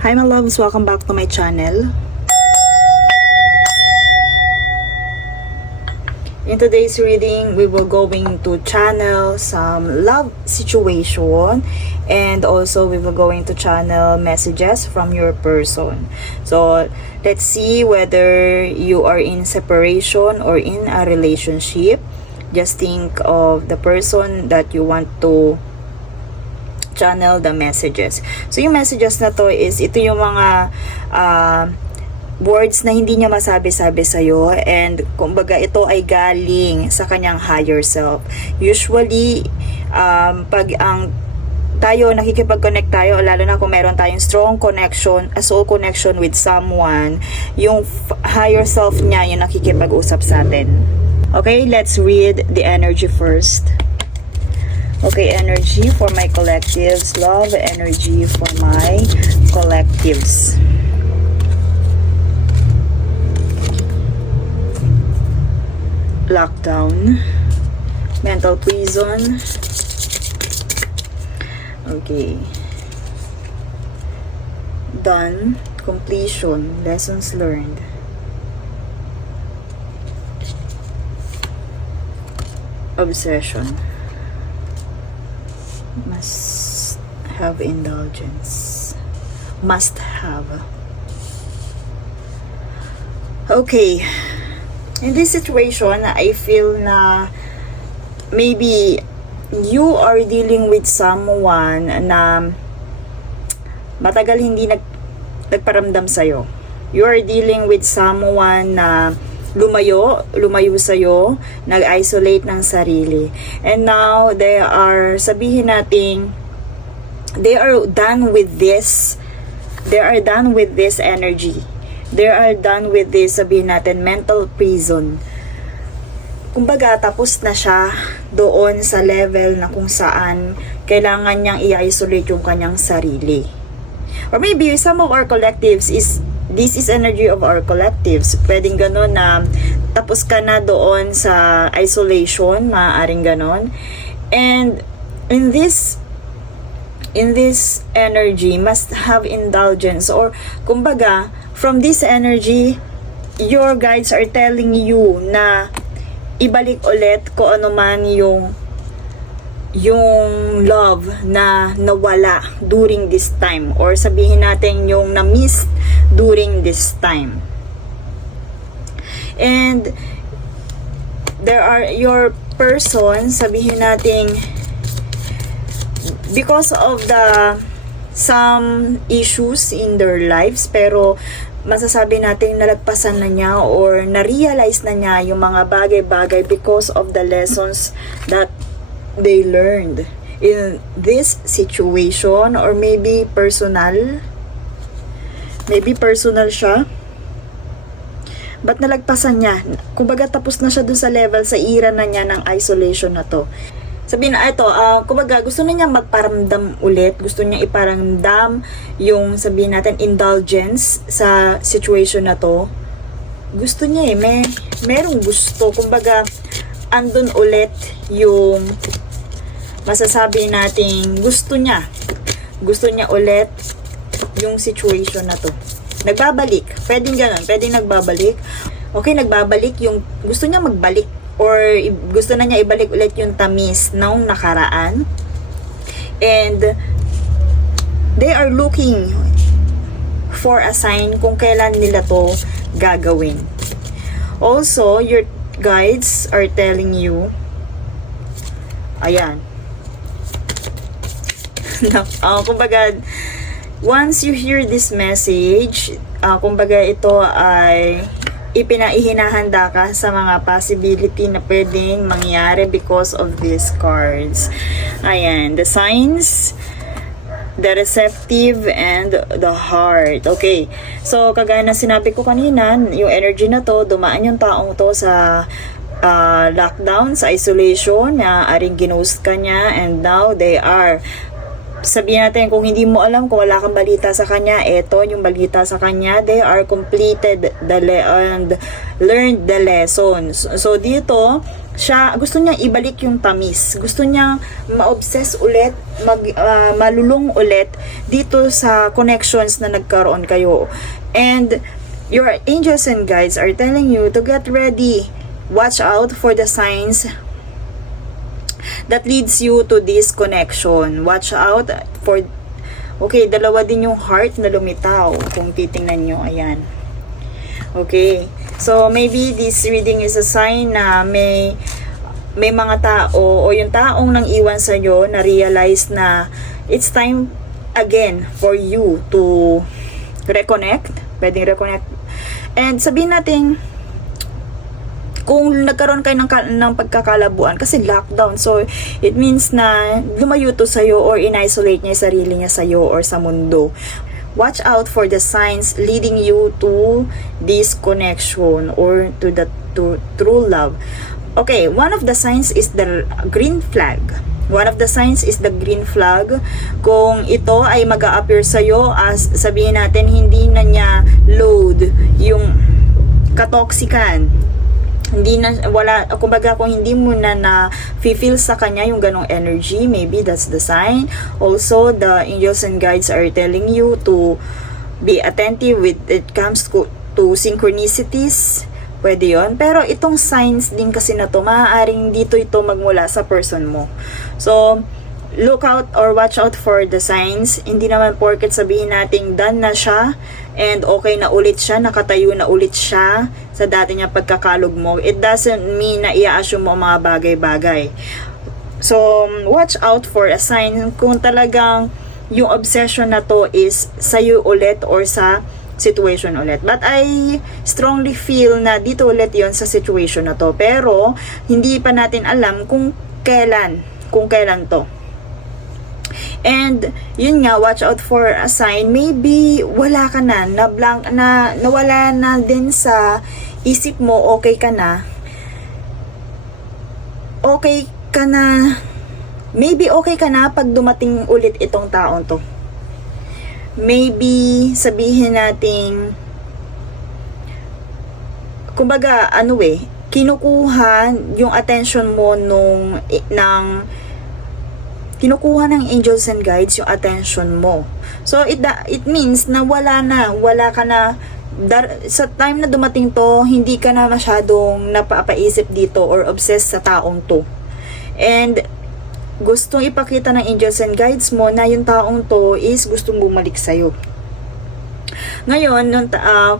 Hi my loves, welcome back to my channel. In today's reading, we will going to channel some love situation, and also we will going to channel messages from your person. So let's see whether you are in separation or in a relationship. Just think of the person that you want to channel the messages. So yung messages na to is ito yung mga words na hindi niya masabi-sabi sa'yo, and kumbaga ito ay galing sa kanyang higher self. Usually pag ang tayo nakikipag-connect tayo, lalo na kung meron tayong strong connection, a soul connection with someone, yung higher self niya yung nakikipag-usap sa atin. Okay, let's read the energy first. Okay, energy for my collectives. Love energy for my collectives. Lockdown. Mental prison. Okay. Done. Completion. Lessons learned. Obsession. Must have indulgence. Must have. Okay. In this situation, I feel na maybe you are dealing with someone na matagal hindi nagparamdam sa'yo. You are dealing with someone na lumayo sa'yo, nag-isolate ng sarili. And now, they are, sabihin natin, they are done with this. They are done with this energy. They are done with this, sabihin natin, mental prison. Kumbaga, tapos na siya doon sa level na kung saan kailangan niyang i-isolate yung kanyang sarili. Or maybe some of our collectives this is energy of our collectives. Pwedeng ganun na tapos ka na doon sa isolation, maaaring ganun. And in this energy, must have indulgence, or kumbaga, from this energy, your guides are telling you na ibalik ulit kung ano man yung love na nawala during this time, or sabihin natin yung na-miss during this time. And there are your person, sabihin natin, because of some issues in their lives, pero masasabi natin nalagpasan na niya or na-realize na niya yung mga bagay-bagay because of the lessons that they learned in this situation, or maybe personal siya, but nalagpasan niya, kumbaga tapos na siya dun sa level, sa era na niya ng isolation na to. Sabihin na ito, kumbaga gusto na niya magparamdam ulit, gusto niya iparamdam yung, sabihin natin, indulgence sa situation na to. Gusto niya merong gusto, kumbaga andun ulit yung masasabi nating gusto niya ulit yung situation na to. Nagbabalik, pwedeng ganun, pwedeng nagbabalik. Okay, nagbabalik yung gusto niya magbalik, or gusto na niya ibalik ulit yung tamis nung nakaraan. And they are looking for a sign kung kailan nila to gagawin. Also, your guides are telling you, ayan, kumbaga, once you hear this message, kumbaga ito ay ipinaihinahanda ka sa mga possibility na pwedeng mangyari because of these cards. Ayan, the signs, the receptive, and the heart. Okay, so kagaya na sinabi ko kanina, yung energy na to, dumaan yung taong to sa lockdown, sa isolation, na aring ginost ka niya, and now they are, sabihin natin, kung hindi mo alam, kung wala kang balita sa kanya, eto yung balita sa kanya, they are completed and learned the lessons. So dito, gusto niya ibalik yung tamis. Gusto niya ma-obsess ulit, malulung ulit dito sa connections na nagkaroon kayo. And your angels and guides are telling you to get ready. Watch out for the signs that leads you to this connection. Watch out for... Okay, dalawa din yung heart na lumitaw. Kung titingnan nyo, ayan. Okay. So, maybe this reading is a sign na may mga tao o yung taong nang iwan sa iyo na realize na it's time again for you to reconnect. Pwedeng reconnect. And sabihin natin, kung nagkaroon kayo ng pagkakalabuan kasi lockdown, so it means na lumayo to sa'yo or in-isolate niya yung sarili niya sa'yo or sa mundo. Watch out for the signs leading you to this connection or to true love. Okay, one of the signs is the green flag. One of the signs is the green flag. Kung ito ay mag-a-appear sa'yo as sabihin natin hindi na niya load yung katoksikan. Hindi na, wala, kumbaga kung hindi mo na feel sa kanya yung ganong energy, maybe that's the sign. Also, the angels and guides are telling you to be attentive with it comes to synchronicities. Pwede yon. Pero itong signs din kasi na to, maaaring dito ito magmula sa person mo. So, look out or watch out for the signs. Hindi naman porket sabihin natin done na siya and okay na ulit siya, nakatayo na ulit siya sa dati niya pagkakalog mo. It doesn't mean na i-assume mo mga bagay-bagay. So, watch out for a sign kung talagang yung obsession na to is sa'yo ulit or sa situation ulit. But I strongly feel na dito ulit yon sa situation na to. Pero, hindi pa natin alam kung kailan to. And yun nga, watch out for a sign. Maybe wala ka na, nawala na din sa isip mo, okay ka na. Okay ka na. Maybe okay ka na pag dumating ulit itong taong to. Maybe sabihin natin, kumbaga kinukuha yung attention mo kinukuha ng angels and guides yung attention mo. So, it means na wala ka na, sa time na dumating to, hindi ka na masyadong napapaisip dito or obsessed sa taong to. And, gustong ipakita ng angels and guides mo na yung taong to is gustong bumalik sa'yo. Ngayon,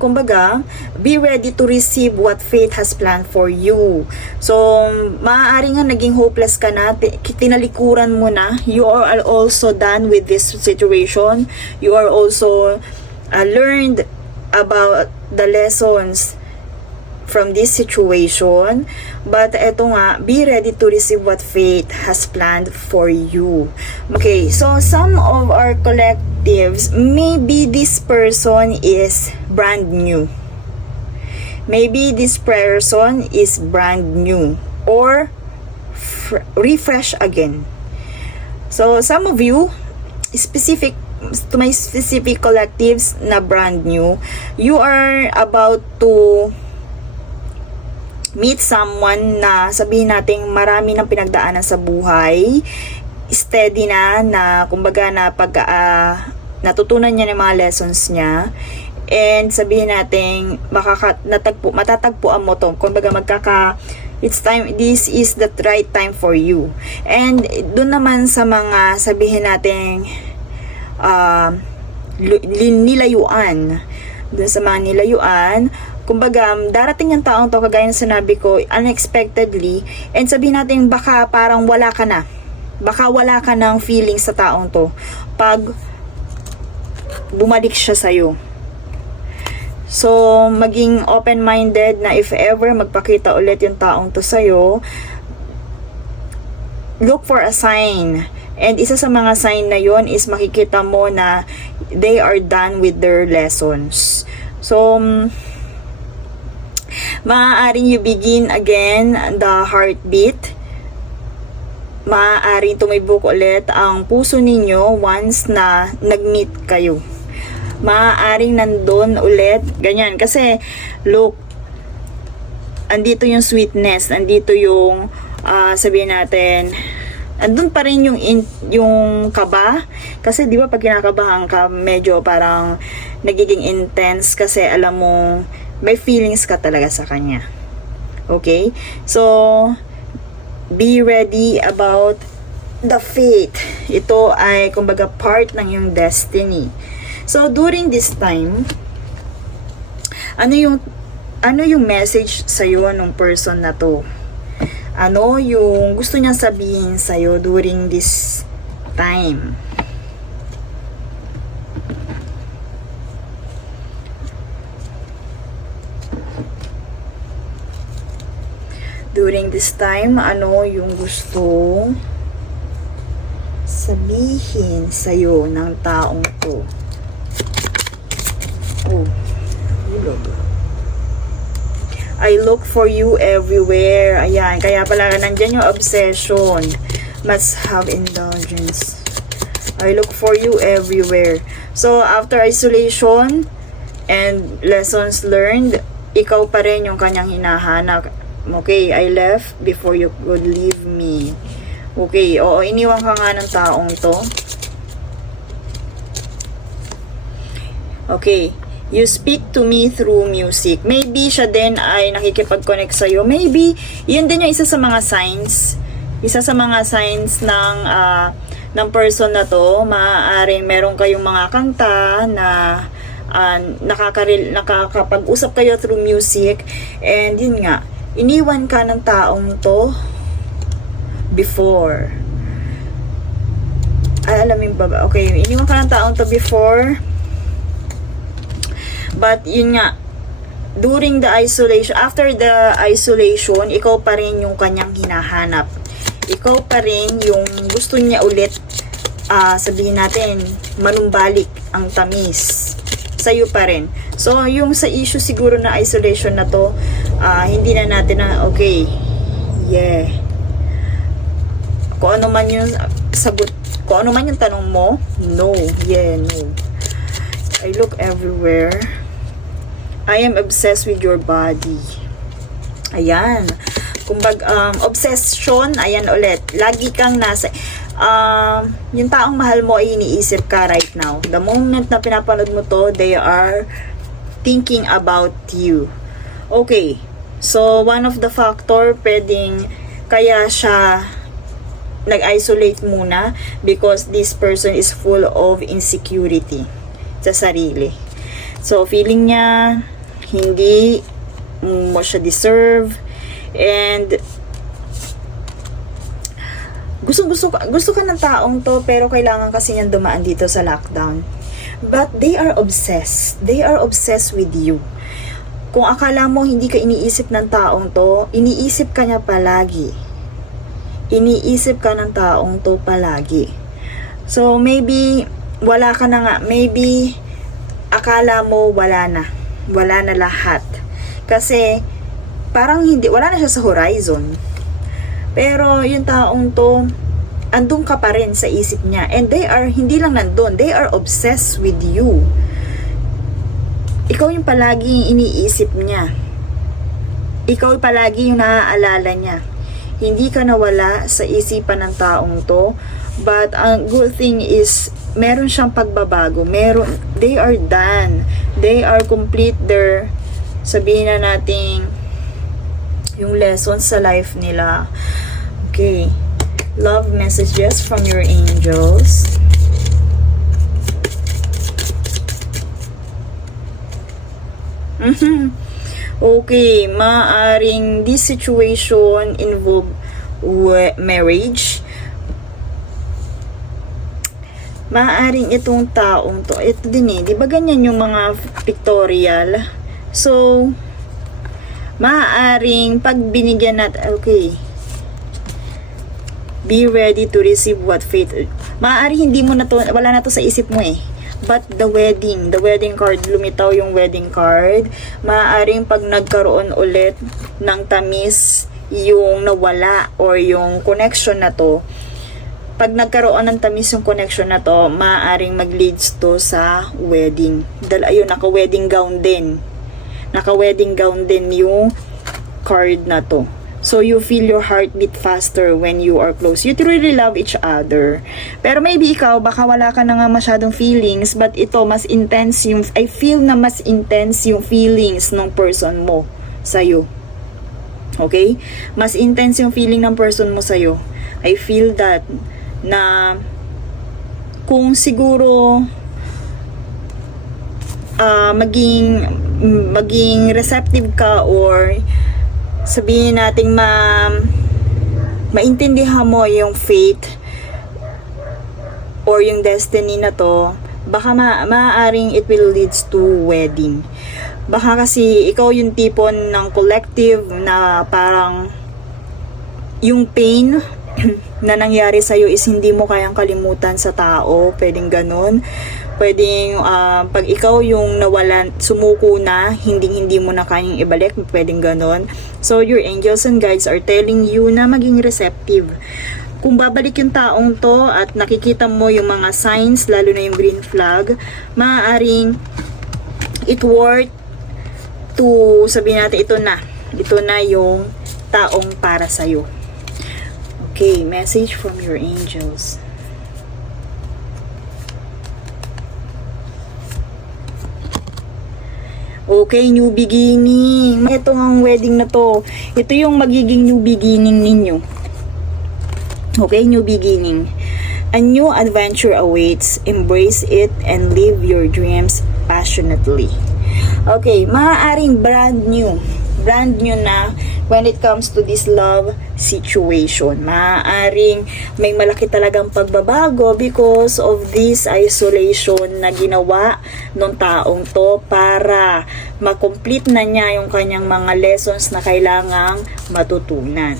kumbaga, be ready to receive what fate has planned for you. So, maaari nga naging hopeless ka na, tinalikuran mo na, you are also done with this situation. You are also learned about the lessons from this situation. But eto nga, be ready to receive what fate has planned for you. Okay, so some of our collectives, maybe this person is brand new. Maybe this person is brand new or refresh again. So some of you, to my specific collectives na brand new, you are about to meet someone na sabihin natin marami ng pinagdaanan sa buhay, steady na kumbaga natutunan niya ng mga lessons niya, and sabihin natin matatagpuan mo to, kumbaga it's time, this is the right time for you. And doon naman sa mga sabihin natin nilayuan, doon sa mga nilayuan, kumbaga, darating yung taong to, kagaya ng sinabi ko, unexpectedly, and sabihin natin, baka parang wala ka na. Baka wala ka ng feeling sa taong to pag bumalik siya sa'yo. So, maging open-minded na if ever magpakita ulit yung taong to sa'yo, look for a sign. And isa sa mga sign na yon is makikita mo na they are done with their lessons. So, maaaring you begin again the heartbeat. Maaaring tumibok ulit ang puso ninyo once na nag-meet kayo. Maaaring nandun ulit, ganyan. Kasi, look, andito yung sweetness, andito yung sabihin natin, andun pa rin yung kaba. Kasi di ba pag kinakabahan ka, medyo parang nagiging intense kasi alam mo, may feelings ka talaga sa kanya. Okay? So, be ready about the fate. Ito ay, kumbaga, part ng yung destiny. So, during this time, ano yung message sa'yo ng person na to? Ano yung gusto niya sabihin sa'yo during this time? During this time, ano yung gusto sabihin sa'yo ng taong to? Oh, hulog. I look for you everywhere. Ayan, kaya pala nandyan yung obsession. Must have indulgence. I look for you everywhere. So, after isolation and lessons learned, ikaw pa rin yung kanyang hinahanap. Okay, I left before you could leave me. Okay, oo, iniwan ka nga ng taong to. Okay. You speak to me through music. Maybe siya din ay nakikipag-connect sa'yo. Maybe, yun din yung isa sa mga signs. Isa sa mga signs ng person na to. Maaaring meron kayong mga kanta na nakakapag-usap kayo through music. And yun nga, iniwan ka ng taong to before. Alamin ba ba? Okay, iniwan ka ng taong to before. But yun nga, during the isolation, after the isolation, ikaw pa rin yung kanyang hinahanap. Ikaw pa rin yung gusto niya ulit, sabihin natin, manumbalik ang tamis. Sa'yo pa rin. So, yung sa issue siguro na isolation na to, hindi na natin na, okay, yeah. Kung ano man yung sagot, kung ano man yung tanong mo, no, yeah, no. I look everywhere. I am obsessed with your body. Ayan. Kumbaga, obsession, ayan ulit. Lagi kang nasa, yung taong mahal mo ay iniisip ka right now. The moment na pinapanood mo to, they are thinking about you. Okay. So, one of the factor, pwedeng kaya siya nag-isolate muna because this person is full of insecurity sa sarili. So, feeling niya hindi mo siya deserve and gusto ka ng taong to pero kailangan kasi niyang dumaan dito sa lockdown. But they are obsessed. They are obsessed with you. Kung akala mo hindi ka iniisip ng taong to, iniisip ka niya palagi. Iniisip ka ng taong to palagi. So, maybe wala ka na nga. Maybe akala mo wala na lahat kasi parang wala na siya sa horizon, pero yung taong to andun ka pa rin sa isip niya, and they are hindi lang nandun, they are obsessed with you. Ikaw yung palagi iniisip niya, ikaw yung palagi yung naaalala niya, hindi ka nawala sa isipan ng taong to. But ang good thing is meron siyang pagbabago. They are done. They are complete their, sabihin na natin, yung lessons sa life nila. Okay. Love messages from your angels. Okay. Maaring this situation involve marriage. Maaring itong taong to, ito din di ba ganyan yung mga pictorial? So, maaring pag binigyan natin, okay, be ready to receive what fate, maaring hindi mo na to, wala na to sa isip mo but the wedding card, lumitaw yung wedding card. Maaring pag nagkaroon ulit ng tamis yung nawala or yung connection na to, pag nagkaroon ng tamis yung connection na to, maaaring mag-leads to sa wedding. Dahil ayun, naka-wedding gown din. Naka-wedding gown din yung card na to. So, you feel your heartbeat faster when you are close. You truly love each other. Pero maybe ikaw, baka wala ka na nga masyadong feelings, but ito, mas intense yung, I feel na mas intense yung feelings ng person mo sa'yo. Okay? Mas intense yung feeling ng person mo sa'yo. I feel that, na, kung siguro, maging receptive ka or sabihin nating maintindihan mo yung fate or yung destiny na to, baka maaaring it will leads to wedding. Baka kasi ikaw yung tipo ng collective na parang yung pain na nangyari sa'yo is hindi mo kayang kalimutan sa tao, pwedeng ganun. Pwedeng pag ikaw yung nawalan, sumuko na, hindi mo na kayang ibalik, pwedeng ganon. So your angels and guides are telling you na maging receptive. Kung babalik yung taong to at nakikita mo yung mga signs, lalo na yung green flag, maaaring it worth to sabihin natin ito na yung taong para sa'yo. Okay, message from your angels. Okay, new beginning. Ito ang wedding na to. Ito yung magiging new beginning ninyo. Okay, new beginning. A new adventure awaits. Embrace it and live your dreams passionately. Okay, maaaring brand new na when it comes to this love situation. Maaaring may malaki talagang pagbabago because of this isolation na ginawa ng taong to para makomplete na niya yung kanyang mga lessons na kailangang matutunan.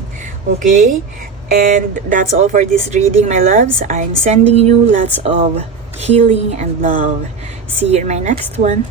Okay? And that's all for this reading, my loves. I'm sending you lots of healing and love. See you in my next one.